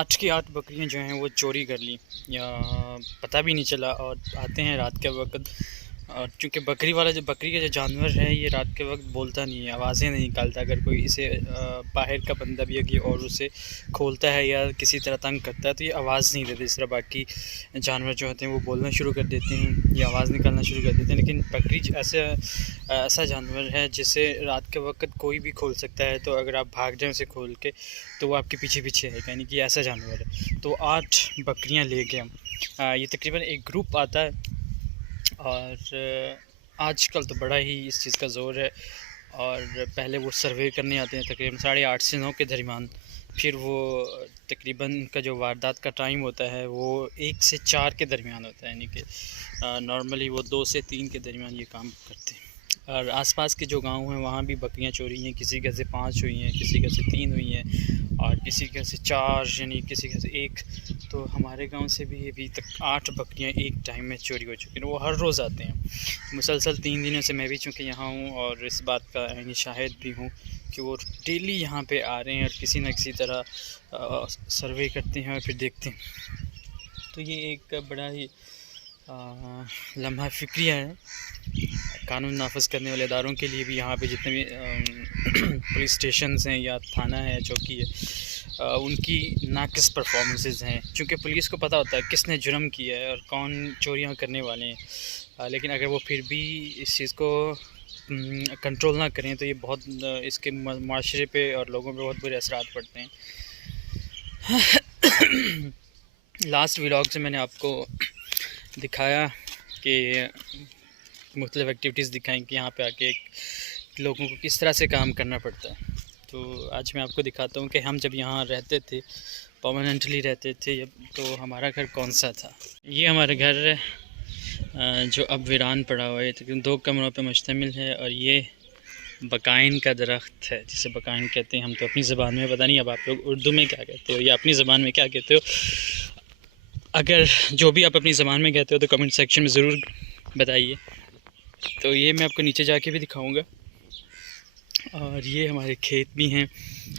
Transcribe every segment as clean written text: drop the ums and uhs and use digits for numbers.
8 की 8 बकरियां जो हैं वो चोरी कर ली या पता भी नहीं चला। और आते हैं रात के वक्त। और चूँकि बकरी का जो जानवर है ये रात के वक्त बोलता नहीं है, आवाज़ें नहीं निकालता। अगर कोई इसे बाहर का बंदा भी है और उसे खोलता है या किसी तरह तंग करता है तो ये आवाज़ नहीं देते। इस तरह बाकी जानवर जो होते हैं वो बोलना शुरू कर देते हैं या आवाज़ निकालना शुरू कर देते हैं, लेकिन बकरी ऐसा जानवर है जिसे रात के वक्त कोई भी खोल सकता है। तो अगर आप भाग जाएँ उसे खोल के तो वो आपके पीछे पीछे है, यानी कि ऐसा जानवर है। तो 8 बकरियां ले गए हम। ये तकरीबन एक ग्रुप आता है। और आजकल तो बड़ा ही इस चीज़ का ज़ोर है। और पहले वो सर्वे करने आते हैं तकरीबन 8:30 से 9 के दरमियान। फिर वो तकरीबन उनका जो वारदात का टाइम होता है वो 1 से 4 के दरमियान होता है, यानी कि नॉर्मली वो 2 से 3 के दरमियान ये काम करते हैं। और आसपास के जो गांव हैं वहाँ भी बकरियां चोरी हैं। किसी घर से 5 हुई हैं, किसी घर से 3 हुई हैं और किसी घर से 4, यानी किसी घर से 1। तो हमारे गांव से भी अभी तक 8 बकरियां एक टाइम में चोरी हो चुकी हैं। वो हर रोज़ आते हैं मुसलसल 3 दिनों से। मैं भी चूँकि यहाँ हूँ और इस बात का यानी शाहिद भी हूँ कि वो डेली यहाँ पे आ रहे हैं और किसी न किसी तरह सर्वे करते हैं और फिर देखते हैं। तो ये एक बड़ा ही लम्हा फ़िक्रिया है कानून नाफिज करने वाले इदारों के लिए भी। यहाँ पे जितने भी पुलिस स्टेशंस हैं या थाना है, चौकी है, उनकी नाकिस परफॉर्मेंसेस हैं। क्योंकि पुलिस को पता होता है किसने जुर्म किया है और कौन चोरियाँ करने वाले हैं। लेकिन अगर वो फिर भी इस चीज़ को कंट्रोल ना करें तो ये बहुत इसके माशरे पे और लोगों पे बहुत बुरे असरात पड़ते हैं। लास्ट व्लॉग से मैंने आपको दिखाया कि मुख्तलिफ़ एक्टिविटीज़ दिखाएं कि यहाँ पे आके लोगों को किस तरह से काम करना पड़ता है। तो आज मैं आपको दिखाता हूँ कि हम जब यहाँ रहते थे, परमानेंटली रहते थे, तो हमारा घर कौन सा था। ये हमारा घर जो अब वीरान पड़ा हुआ है, तकरीबन 2 कमरों पे मुश्तमिल है। और ये बकाइन का दरख्त है जिसे बकाइन कहते हैं हम तो अपनी ज़बान में, पता नहीं अब आप लोग उर्दू में क्या कहते हो या अपनी ज़बान में क्या कहते हो। अगर जो भी आप अपनी ज़बान में कहते हो तो कमेंट सेक्शन में ज़रूर बताइए। तो ये मैं आपको नीचे जाके भी दिखाऊंगा। और ये हमारे खेत भी हैं।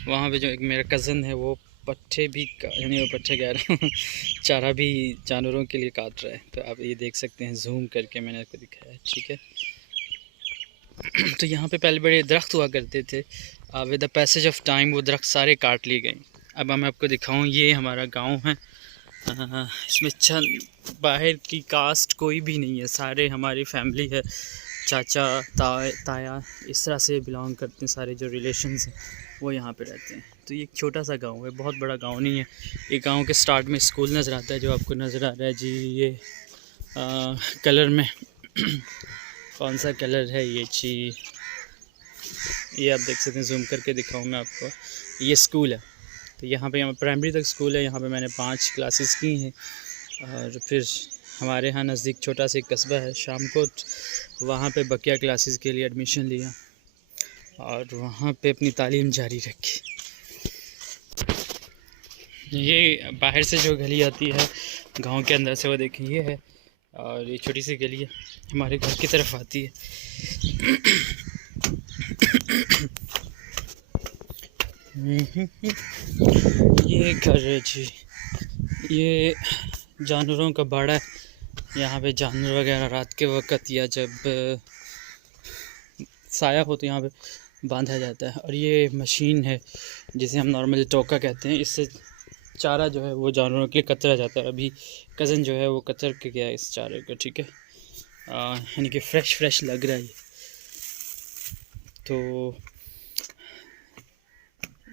वहाँ पे जो एक मेरा कज़न है वो पट्ठे भी, यानी वो पट्ठे कह रहा हूँ चारा भी जानवरों के लिए काट रहा है। तो आप ये देख सकते हैं, जूम करके मैंने आपको दिखाया, ठीक है। तो यहाँ पे पहले बड़े दरख्त हुआ करते थे। With the passage of time वो दरख्त सारे काट लिए गए। अब मैं आपको दिखाऊँ, ये हमारा गाँव है। इसमें चंद बाहर की कास्ट कोई भी नहीं है, सारे हमारी फैमिली है। चाचा ताया इस तरह से बिलोंग करते हैं, सारे जो रिलेशंस हैं वो यहाँ पे रहते हैं। तो ये एक छोटा सा गांव है, बहुत बड़ा गांव नहीं है। ये गांव के स्टार्ट में स्कूल नज़र आता है जो आपको नज़र आ रहा है जी। ये कलर में कौन सा कलर है ये जी, ये आप देख सकते हैं, जूम करके दिखाऊँ मैं आपको। ये स्कूल है। तो यहाँ प्राइमरी तक स्कूल है। यहाँ पे मैंने 5 क्लासेस की हैं। और फिर हमारे यहाँ नज़दीक छोटा सा एक कस्बा है शामकोट, वहाँ पे बकिया क्लासेस के लिए एडमिशन लिया और वहाँ पे अपनी तालीम जारी रखी। ये बाहर से जो गली आती है गांव के अंदर से, वो देखें ये है। और ये छोटी सी गली है हमारे घर की तरफ आती है। ये घर है जी, ये जानवरों का बाड़ा है। यहाँ पे जानवर वगैरह रात के वक़्त या जब साया हो तो यहाँ पे बांधा जाता है। और ये मशीन है जिसे हम नॉर्मली टोका कहते हैं। इससे चारा जो है वो जानवरों के लिए कतरा जाता है। अभी कज़न जो है वो कतर के गया है इस चारे को, ठीक है। यानी कि फ्रेश लग रहा है। तो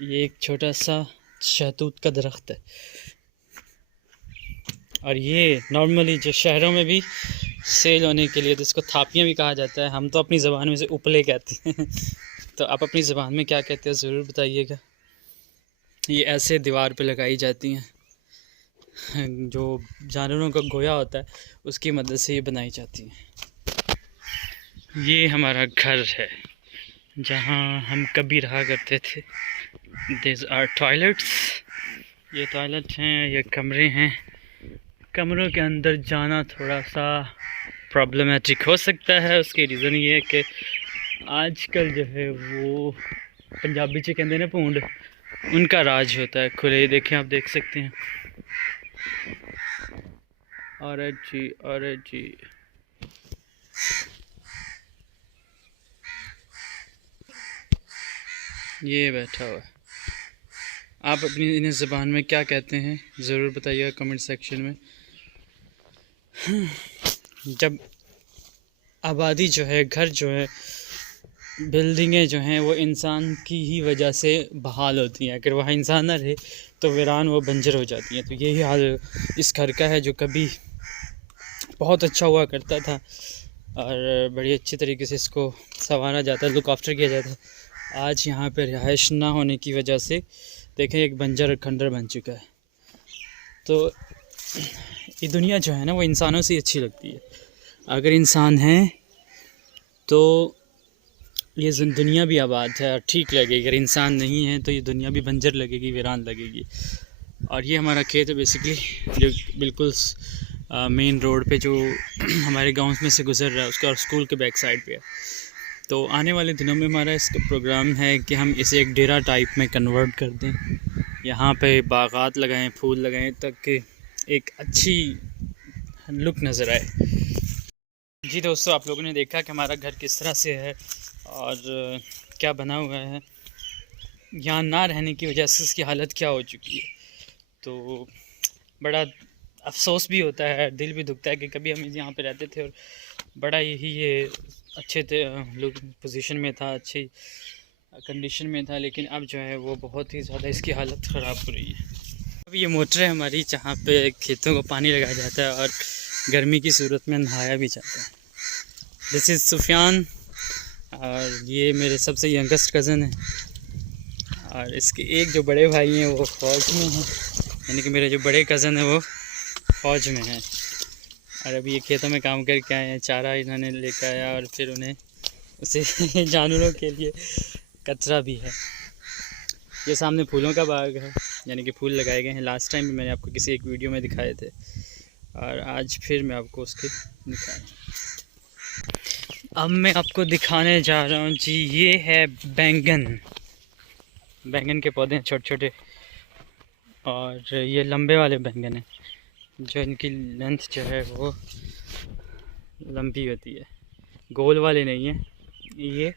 ये एक छोटा सा शहतूत का दरख्त है। और ये नॉर्मली जो शहरों में भी सेल होने के लिए, तो इसको थापियाँ भी कहा जाता है। हम तो अपनी ज़बान में से उपले कहते हैं। तो आप अपनी ज़बान में क्या कहते हो ज़रूर बताइएगा। ये ऐसे दीवार पे लगाई जाती हैं, जो जानवरों का गोया होता है उसकी मदद से ये बनाई जाती हैं। ये हमारा घर है जहाँ हम कभी रहा करते थे। दिस आर टॉयलेट्स, ये टॉयलेट हैं, ये कमरे हैं। कमरों के अंदर जाना थोड़ा सा प्रॉब्लमेटिक हो सकता है। उसकी रीज़न ये है कि आजकल जो है वो पंजाबी च कहते हैं ना भूंड, उनका राज होता है खुले। देखें, आप देख सकते हैं। अरे जी, अरे जी, ये बैठा हुआ है। आप अपनी इन ज़बान में क्या कहते हैं ज़रूर बताइएगा कमेंट सेक्शन में। जब आबादी जो है, घर जो है, बिल्डिंगें जो हैं वो इंसान की ही वजह से बहाल होती हैं। अगर वहाँ इंसान ना रहे तो वीरान वो बंजर हो जाती हैं। तो यही हाल इस घर का है, जो कभी बहुत अच्छा हुआ करता था और बड़ी अच्छी तरीके से इसको संवारा जाता, लुक आफ्टर किया जाता। आज यहाँ पे रिहाइश ना होने की वजह से देखें एक बंजर खंडर बन चुका है। तो ये दुनिया जो है ना वो इंसानों से ही अच्छी लगती है। अगर इंसान है तो ये दुनिया भी आबाद है और ठीक लगेगी। अगर इंसान नहीं है तो ये दुनिया भी बंजर लगेगी, वीरान लगेगी। और ये हमारा खेत है बेसिकली, जो बिल्कुल मेन रोड पे जो हमारे गांव में से गुजर रहा है, उसका स्कूल के बैक साइड पे है। तो आने वाले दिनों में हमारा इसका प्रोग्राम है कि हम इसे एक डेरा टाइप में कन्वर्ट कर दें, यहाँ पे बागात लगाएं, फूल लगाएं, ताकि एक अच्छी लुक नज़र आए। जी दोस्तों, आप लोगों ने देखा कि हमारा घर किस तरह से है और क्या बना हुआ है। यहाँ ना रहने की वजह से इसकी हालत क्या हो चुकी है। तो बड़ा अफसोस भी होता है, दिल भी दुखता है कि कभी हम यहाँ पे रहते थे और बड़ा ही ये अच्छे लोग पोजीशन में था, अच्छी कंडीशन में था, लेकिन अब जो है वो बहुत ही ज़्यादा इसकी हालत ख़राब हो रही है। अब ये मोटर है हमारी, जहाँ पे खेतों को पानी लगाया जाता है और गर्मी की सूरत में नहाया भी जाता है। दिस इज़ सुफियान और ये मेरे सबसे यंगेस्ट कज़न है और इसके एक जो बड़े भाई हैं वो फ़ौज में हैं, यानी कि मेरे जो बड़े कज़न हैं वो फ़ौज में हैं। और अभी ये खेतों में काम करके आए हैं, चारा इन्होंने लेकर आया और फिर उन्हें उसे जानवरों के लिए कचरा भी है। ये सामने फूलों का बाग है, यानी कि फूल लगाए गए हैं। लास्ट टाइम भी मैंने आपको किसी एक वीडियो में दिखाए थे और आज फिर मैं आपको उसके दिखाया। अब मैं आपको दिखाने जा रहा हूँ जी, ये है बैंगन। बैंगन के पौधे हैं छोटे छोटे और ये लंबे वाले बैंगन हैं, जो इनकी लेंथ जो है वो लंबी होती है, गोल वाले नहीं हैं, ये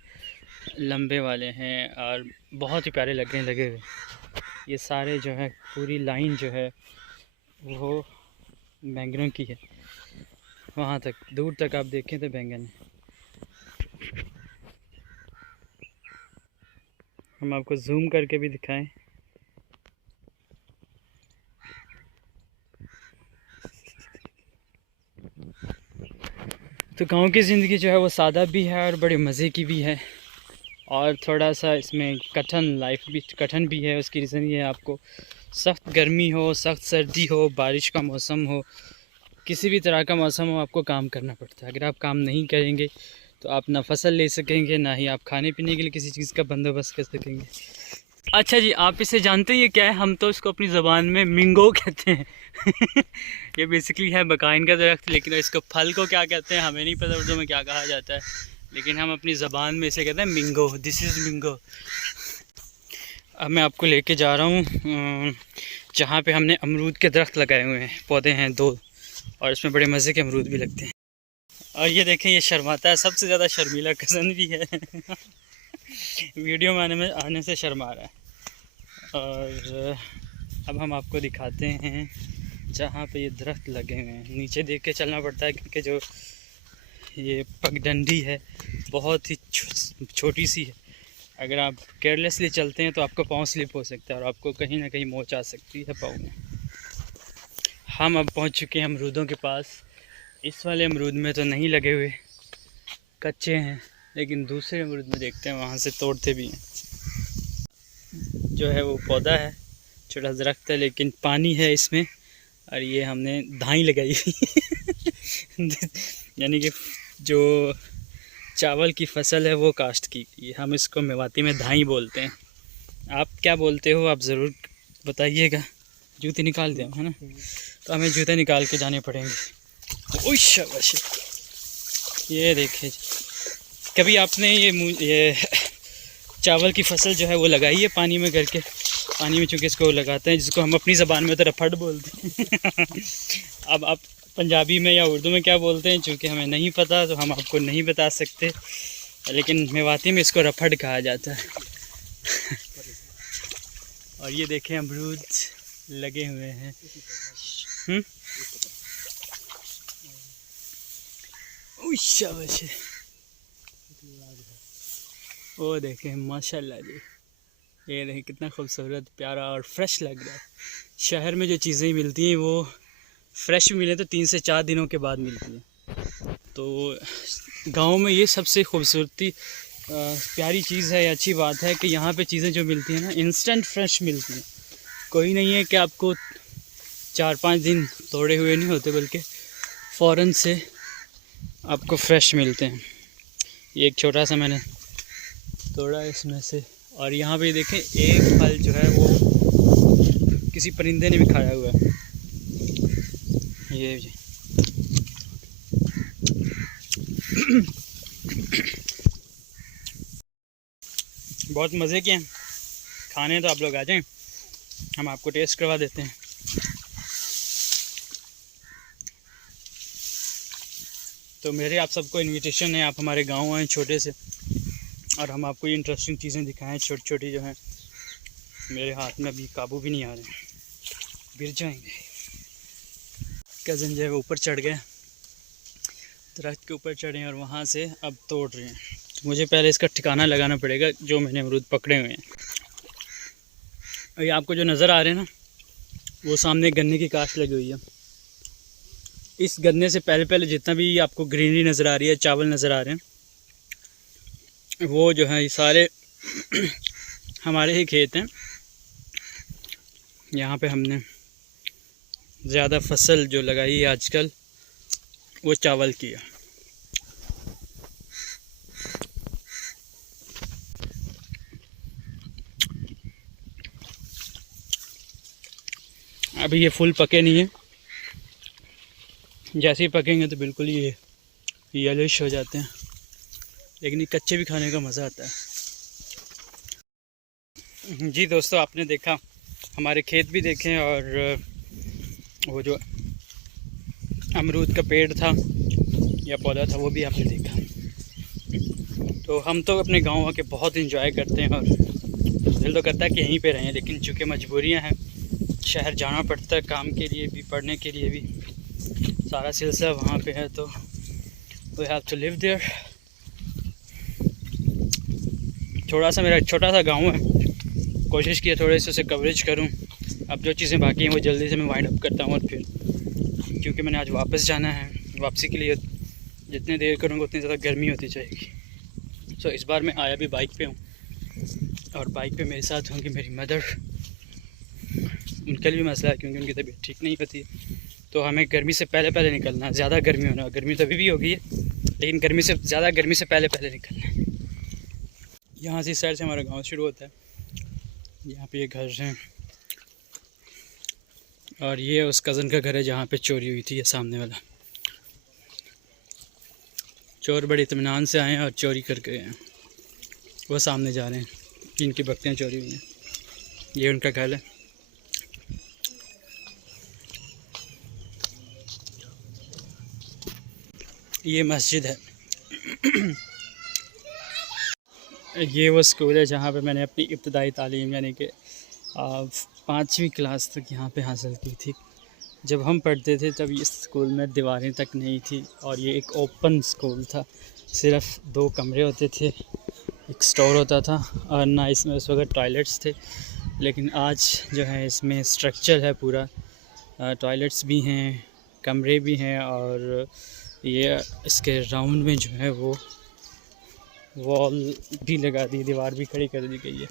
लंबे वाले हैं और बहुत ही प्यारे लगने लगे हुए। ये सारे जो है पूरी लाइन जो है वो बैंगनों की है, वहाँ तक दूर तक आप देखें तो बैंगन है। हम आपको जूम करके भी दिखाएं। तो गांव की ज़िंदगी जो है वो सादा भी है और बड़े मज़े की भी है और थोड़ा सा इसमें कठिन लाइफ भी कठिन भी है। उसकी रीज़न ये है, आपको सख्त गर्मी हो, सख्त सर्दी हो, बारिश का मौसम हो, किसी भी तरह का मौसम हो, आपको काम करना पड़ता है। अगर आप काम नहीं करेंगे तो आप ना फसल ले सकेंगे, ना ही आप खाने पीने के लिए किसी चीज़ का बंदोबस्त कर सकेंगे। अच्छा जी, आप इसे जानते हैं ये क्या है? हम तो इसको अपनी ज़बान में मिंगो कहते हैं। ये बेसिकली है बकाइन का दरख्त, लेकिन इसको फल को क्या कहते हैं हमें नहीं पता उर्दू में क्या कहा जाता है, लेकिन हम अपनी ज़बान में इसे कहते हैं मिंगो। This is मिंगो। अब मैं आपको लेके जा रहा हूँ जहाँ पे हमने अमरूद के दरख्त लगाए हुए हैं, पौधे हैं 2 और इसमें बड़े मज़े के अमरूद भी लगते हैं। और ये देखें, ये शर्माता है, सबसे ज़्यादा शर्मीला कज़न भी है। वीडियो में आने से शर्मा रहा है। और अब हम आपको दिखाते हैं जहाँ पे ये दरख्त लगे हुए हैं। नीचे देख के चलना पड़ता है क्योंकि जो ये पगडंडी है बहुत ही छोटी सी है। अगर आप केयरलेसली चलते हैं तो आपका पाँव स्लिप हो सकता है और आपको कहीं ना कहीं मोच आ सकती है पाँव में। हम अब पहुंच चुके हैं अमरूदों के पास। इस वाले अमरूद में तो नहीं लगे हुए, कच्चे हैं, लेकिन दूसरे अमरूद में देखते हैं, वहाँ से तोड़ते भी हैं। जो है वो पौधा है, छोटा दरख्त है, लेकिन पानी है इसमें और ये हमने धाई लगाई यानी कि जो चावल की फसल है वो काश्त की गई। हम इसको मेवाती में धाई बोलते हैं। आप क्या बोलते हो आप ज़रूर बताइएगा। जूते निकाल दें, है ना? तो हमें जूते निकाल के जाने पड़ेंगे। ओह शाबाश, ये देखिए, कभी आपने ये चावल की फसल जो है वो लगाई है पानी में करके? पानी में चूँकि इसको लगाते हैं, जिसको हम अपनी ज़बान में तो रफड़ बोलते हैं। अब आप पंजाबी में या उर्दू में क्या बोलते हैं, चूँकि हमें नहीं पता तो हम आपको नहीं बता सकते, लेकिन मेवाती में इसको रफड़ कहा जाता है। और ये देखें अमरूद लगे हुए हैं। शाबाश, वो देखें माशाल्लाह जी, ये देखें कितना खूबसूरत प्यारा और फ्रेश लग रहा है। शहर में जो चीज़ें मिलती हैं वो फ्रेश मिले तो 3 से 4 दिनों के बाद मिलती हैं, तो गांव में ये सबसे खूबसूरती प्यारी चीज़ है, अच्छी बात है कि यहाँ पे चीज़ें जो मिलती हैं ना इंस्टेंट फ्रेश मिलती हैं। कोई नहीं है कि आपको 4-5 दिन तोड़े हुए नहीं होते, बल्कि फ़ौरन से आपको फ्रेश मिलते हैं। ये एक छोटा सा मैंने तोड़ा इसमें से, और यहाँ पे देखें एक फल जो है वो किसी परिंदे ने भी खाया हुआ है। ये जी बहुत मज़े के हैं, खाने तो आप लोग आ जाएं, हम आपको टेस्ट करवा देते हैं। तो मेरे आप सबको इनविटेशन है, आप हमारे गांव आएँ छोटे से, और हम आपको ये इंटरेस्टिंग चीज़ें दिखाएं छोटी छोटी जो हैं। मेरे हाथ में अभी काबू भी नहीं आ रहे, गिर जाएंगे। कज़न जो है वो ऊपर चढ़ गए, दरख्त के ऊपर चढ़े और वहाँ से अब तोड़ रहे हैं। तो मुझे पहले इसका ठिकाना लगाना पड़ेगा जो मैंने अमरूद पकड़े हुए हैं। और ये आपको जो नज़र आ रहे हैं ना, वो सामने गन्ने की काश लगी हुई है। इस गन्ने से पहले पहले जितना भी आपको ग्रीनरी नज़र आ रही है, चावल नज़र आ रहे हैं, वो जो है ये सारे हमारे ही खेत हैं। यहाँ पे हमने ज़्यादा फसल जो लगाई है आजकल वो चावल की है। अभी ये फुल पके नहीं है, जैसे ही पकेंगे तो बिल्कुल ये येलोइश हो जाते हैं, लेकिन ये कच्चे भी खाने का मज़ा आता है। जी दोस्तों, आपने देखा, हमारे खेत भी देखें, और वो जो अमरूद का पेड़ था या पौधा था वो भी आपने देखा। तो हम तो अपने गांव आके बहुत एंजॉय करते हैं, और दिल तो करता है कि यहीं पे रहें, लेकिन चूँकि मजबूरियां हैं, शहर जाना पड़ता है काम के लिए भी, पढ़ने के लिए भी, सारा सिलसिला वहाँ पे है, तो we have to live there. थोड़ा सा मेरा छोटा सा गांव है, कोशिश किया थोड़े से उसे कवरेज करूं। अब जो चीज़ें बाकी हैं वो जल्दी से मैं वाइंड अप करता हूँ, और फिर क्योंकि मैंने आज वापस जाना है, वापसी के लिए जितनी देर करूँगा उतनी ज़्यादा गर्मी होती जाएगी। सो इस बार मैं आया भी बाइक पे हूँ, और बाइक पे मेरे साथ होंगी मेरी मदर। उनके लिए भी मसला है क्योंकि उनकी तबीयत ठीक नहीं होती है, तो हमें गर्मी से पहले पहले निकलना है। ज़्यादा गर्मी होना, गर्मी तो अभी भी होगी है, लेकिन गर्मी से ज़्यादा गर्मी से पहले पहले निकलना है। यहाँ से इस साइड से हमारा गांव शुरू होता है, यहाँ पे ये घर हैं, और ये उस कज़न का घर है जहाँ पे चोरी हुई थी। ये सामने वाला चोर बड़े इत्मीनान से आए हैं और चोरी कर गए हैं। वो सामने जा रहे हैं, जिनकी बकरियाँ चोरी हुई हैं। ये उनका घर है। ये मस्जिद है। ये वो स्कूल है जहाँ पे मैंने अपनी इब्तदाई तालीम यानी कि 5वीं क्लास तक यहाँ पे हासिल की थी। जब हम पढ़ते थे तब इस स्कूल में दीवारें तक नहीं थी, और ये एक ओपन स्कूल था, सिर्फ 2 कमरे होते थे, एक स्टोर होता था, और ना इसमें उस वक्त टॉयलेट्स थे। लेकिन आज जो है इसमें स्ट्रक्चर है पूरा, टॉयलेट्स भी हैं, कमरे भी हैं, और ये इसके राउंड में जो है वो वॉल भी लगा दी, दीवार भी खड़ी कर दी गई है,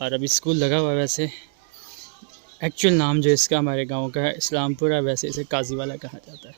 और अभी स्कूल लगा हुआ है। वैसे एक्चुअल नाम जो इसका हमारे गांव का है इस्लामपुरा, वैसे इसे काजीवाला कहा जाता है।